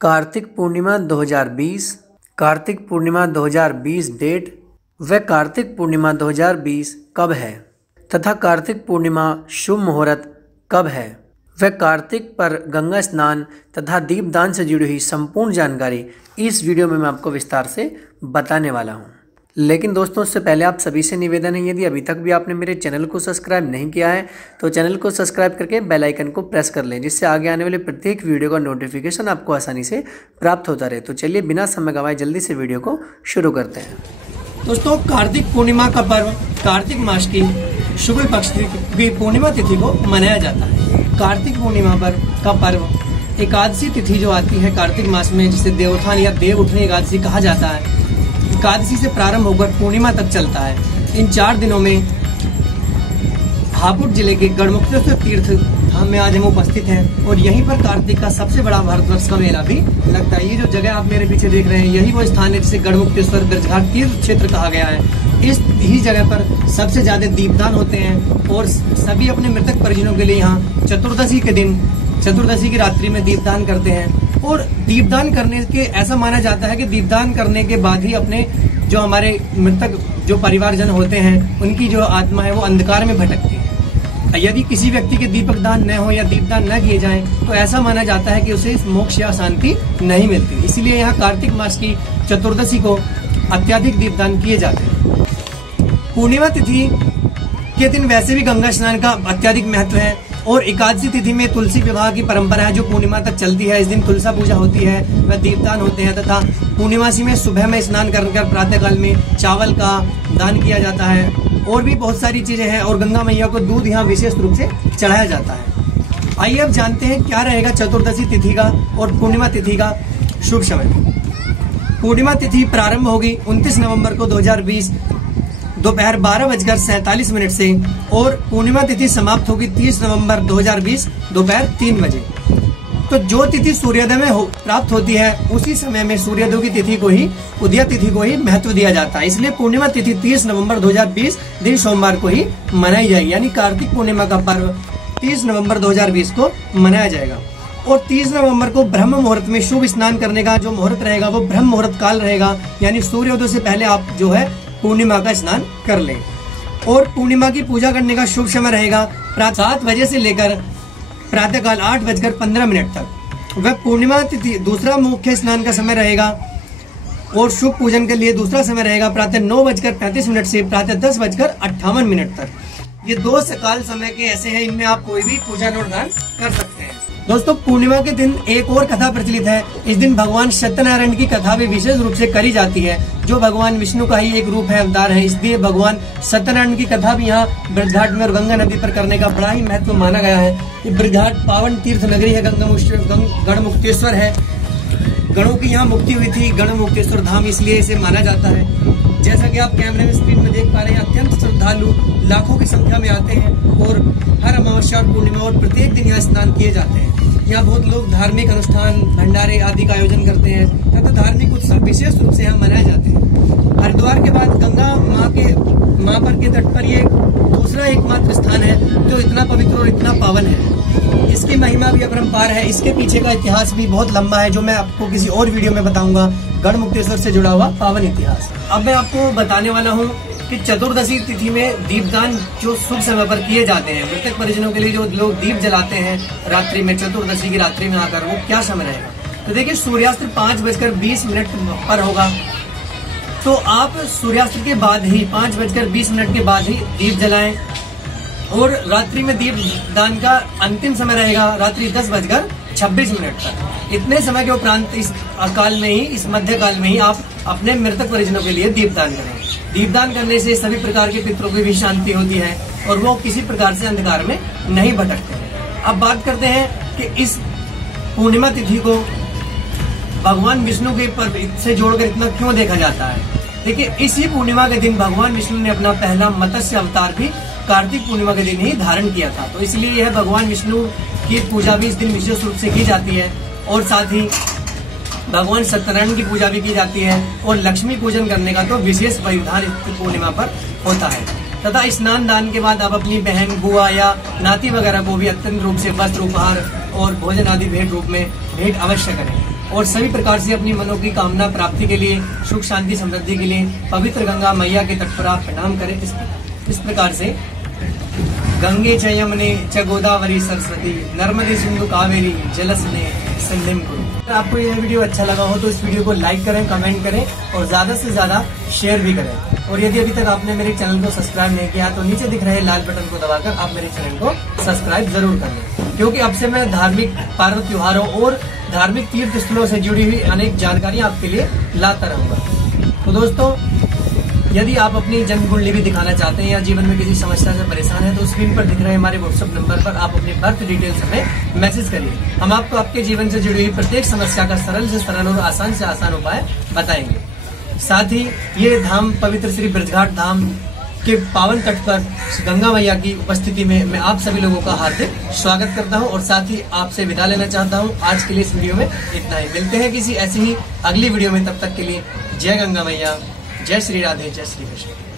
Kartik Purnima 2020, Kartik Purnima 2020 date व कार्तिक पूर्णिमा 2020 कब है तथा कार्तिक पूर्णिमा शुभ मुहूर्त कब है व कार्तिक पर गंगा स्नान तथा दीपदान से जुड़ी हुई संपूर्ण जानकारी इस वीडियो में मैं आपको विस्तार से बताने वाला हूं। लेकिन दोस्तों, उससे पहले आप सभी से निवेदन है, यदि अभी तक भी आपने मेरे चैनल को सब्सक्राइब नहीं किया है तो चैनल को सब्सक्राइब करके बेल आइकन को प्रेस कर लें, जिससे आगे आने वाले प्रत्येक वीडियो का नोटिफिकेशन आपको आसानी से प्राप्त होता रहे। तो चलिए बिना समय गंवाए जल्दी से वीडियो को शुरू करते हैं। दोस्तों, कार्तिक पूर्णिमा का पर्व कार्तिक मास की शुक्ल पक्ष की पूर्णिमा तिथि को मनाया जाता है। कार्तिक पूर्णिमा का पर्व एकादशी तिथि जो आती है कार्तिक मास में, जिसे देवोत्थान या देव उठनी एकादशी कहा जाता है, एकादशी से प्रारंभ होकर पूर्णिमा तक चलता है। इन 4 दिनों में हापुड़ जिले के गढ़मुक्तेश्वर तीर्थ धाम में आज हम उपस्थित हैं और यहीं पर कार्तिक का सबसे बड़ा भारतवर्ष का मेला भी लगता है। ये जो जगह आप मेरे पीछे देख रहे हैं, यही वो स्थान है जिसे गढ़मुक्तेश्वर ब्रजघाट तीर्थ क्षेत्र कहा गया है। इस ही जगह पर सबसे ज्यादा दीपदान होते हैं और सभी अपने मृतक परिजनों के लिए यहाँ चतुर्दशी की रात्रि में दीपदान करते हैं। और दीपदान करने के ऐसा माना जाता है कि दीपदान करने के बाद ही अपने जो हमारे मृतक जो परिवारजन होते हैं, उनकी जो आत्मा है वो अंधकार में भटकती है। यदि किसी व्यक्ति के दीपक दान न हो या दीपदान न किए जाएं तो ऐसा माना जाता है कि उसे मोक्ष या शांति नहीं मिलती। इसलिए यहाँ कार्तिक मास की चतुर्दशी को अत्यधिक दीपदान किए जाते हैं। पूर्णिमा तिथि के दिन वैसे भी गंगा स्नान का अत्यधिक महत्व है और एकादशी तिथि में तुलसी विवाह की परंपरा है जो पूर्णिमा तक चलती है। इस दिन तुलसा पूजा होती है व दीपदान होते हैं तथा पूर्णिमासी में सुबह में स्नान कर प्रातः काल में चावल का दान किया जाता है और भी बहुत सारी चीजें हैं और गंगा मैया को दूध यहाँ विशेष रूप से चढ़ाया जाता है। आइए अब जानते हैं क्या रहेगा चतुर्दशी तिथि का और पूर्णिमा तिथि का शुभ समय। पूर्णिमा तिथि प्रारंभ होगी 29 नवंबर को 2020 दोपहर 12:47 से और पूर्णिमा तिथि समाप्त होगी 30 नवंबर 2020 दोपहर 3 बजे। तो जो तिथि सूर्योदय में प्राप्त होती है उसी समय में सूर्योदय की तिथि को ही, उदय तिथि को ही महत्व दिया जाता है। इसलिए पूर्णिमा तिथि 30 नवंबर 2020 दिन सोमवार को ही मनाई जाएगी। यानी कार्तिक पूर्णिमा का पर्व 30 नवंबर 2020 को मनाया जाएगा। और 30 नवंबर को ब्रह्म मुहूर्त में शुभ स्नान करने का जो मुहूर्त रहेगा वो ब्रह्म मुहूर्त काल रहेगा। यानी सूर्योदय से पहले आप जो है पूर्णिमा का स्नान कर लें। और पूर्णिमा की पूजा करने का शुभ समय रहेगा 7 बजे से लेकर प्रातःकाल 8:15 तक। वह पूर्णिमा तिथि दूसरा मुख्य स्नान का समय रहेगा और शुभ पूजन के लिए दूसरा समय रहेगा प्रातः 9:35 से प्रातः 10:58 तक। ये 2 सकाल समय के ऐसे हैं, इनमें आप कोई भी पूजा अनुष्ठान कर सकते हैं। दोस्तों, पूर्णिमा के दिन एक और कथा प्रचलित है। इस दिन भगवान सत्यनारायण की कथा भी विशेष रूप से करी जाती है, जो भगवान विष्णु का ही एक रूप है, अवतार है। इसलिए भगवान सत्यनारायण की कथा भी यहाँ ब्रजघाट में और गंगा नदी पर करने का बड़ा ही महत्व माना गया है। ये ब्रजघाट पावन तीर्थ नगरी है, गढ़मुक्तेश्वर है। गणों की यहाँ मुक्ति हुई थी, गढ़मुक्तेश्वर धाम, इसलिए इसे माना जाता है। जैसा कि आप कैमरे में स्क्रीन में देख पा रहे हैं, अत्यंत श्रद्धालु लाखों की संख्या में आते हैं और हर अमावस्या और पूर्णिमा और प्रत्येक दिन यहाँ स्नान किए जाते हैं। यहाँ बहुत लोग धार्मिक अनुष्ठान, भंडारे आदि का आयोजन करते हैं तथा धार्मिक उत्सव विशेष रूप से यहाँ मनाए जाते हैं। हरिद्वार के बाद गंगा माँ पर के तट पर ये दूसरा एकमात्र स्थान है जो इतना पवित्र और इतना पावन है। इसकी महिमा भी अपरंपार है। इसके पीछे का इतिहास भी बहुत लंबा है, जो मैं आपको किसी और वीडियो में बताऊंगा। गढ़मुक्तेश्वर से जुड़ा हुआ पावन इतिहास। अब मैं आपको बताने वाला हूँ कि चतुर्दशी तिथि में दीपदान जो शुभ समय पर किए जाते हैं, मृतक परिजनों के लिए जो लोग दीप जलाते हैं रात्रि में, चतुर्दशी की रात्रि में आकर, वो क्या समय रहेगा। तो देखिए, सूर्यास्त 5:20 पर होगा। तो आप सूर्यास्त के बाद ही 5:20 के बाद ही दीप जलाएं और रात्रि में दीप दान का अंतिम समय रहेगा रात्रि 10:26 तक। इतने समय के उपरांत इस काल में ही, इस मध्य काल में ही आप अपने मृतक परिजनों के लिए दीपदान करें। दीपदान करने से सभी प्रकार के पितरों की भी शांति होती है और वो किसी प्रकार से अंधकार में नहीं भटकते हैं। अब बात करते हैं कि इस पूर्णिमा तिथि को भगवान विष्णु के पर्व से जोड़कर इतना क्यों देखा जाता है। देखिए, इसी पूर्णिमा के दिन भगवान विष्णु ने अपना पहला मत्स्य अवतार भी कार्तिक पूर्णिमा के दिन ही धारण किया था। तो इसलिए यह भगवान विष्णु की पूजा भी इस दिन विशेष रूप से की जाती है और साथ ही भगवान सत्यनारायण की पूजा भी की जाती है और लक्ष्मी पूजन करने का तो विशेष विधान इस पूर्णिमा पर होता है। तथा स्नान दान के बाद आप अपनी बहन, बुआ या नाती वगैरह को भी अत्यंत रूप से वस्त्र, उपहार और भोजन आदि भेंट रूप में भेंट अवश्य करें। और सभी प्रकार से अपनी मनों की कामना प्राप्ति के लिए, सुख शांति समृद्धि के लिए पवित्र गंगा मैया के तट पर आप प्रणाम करें। इस प्रकार से गंगे च यमुने च गोदावरी सरस्वती नर्मदे सिंधु कावेरी जलस्ने संधिम कुरु। अगर आपको यह वीडियो अच्छा लगा हो तो इस वीडियो को लाइक करें, कमेंट करें और ज्यादा से ज्यादा शेयर भी करें। और यदि अभी तक आपने मेरे चैनल को सब्सक्राइब नहीं किया तो नीचे दिख रहे लाल बटन को दबाकर आप मेरे चैनल को सब्सक्राइब जरूर कर लें, क्योंकि अब से मैं धार्मिक पर्व त्योहारों और धार्मिक तीर्थ स्थलों से जुड़ी हुई अनेक जानकारियां आपके लिए लाता रहूंगा। तो दोस्तों, यदि आप अपनी जन्म कुंडली भी दिखाना चाहते हैं या जीवन में किसी समस्या से परेशान हैं तो स्क्रीन पर दिख रहे हमारे व्हाट्सएप नंबर पर आप अपनी बर्थ डिटेल्स हमें मैसेज करिए। हम आपको आपके जीवन से जुड़ी हुई प्रत्येक समस्या का सरल से सरल और आसान से आसान उपाय बताएंगे। साथ ही ये धाम पवित्र श्री ब्रजघाट धाम के पावन तट पर गंगा मैया की उपस्थिति में मैं आप सभी लोगों का हार्दिक स्वागत करता हूं और साथ ही आपसे विदा लेना चाहता हूं। आज के लिए इस वीडियो में इतना ही। मिलते हैं किसी ऐसी ही अगली वीडियो में, तब तक के लिए जय गंगा मैया, जय श्री राधे, जय श्री कृष्ण।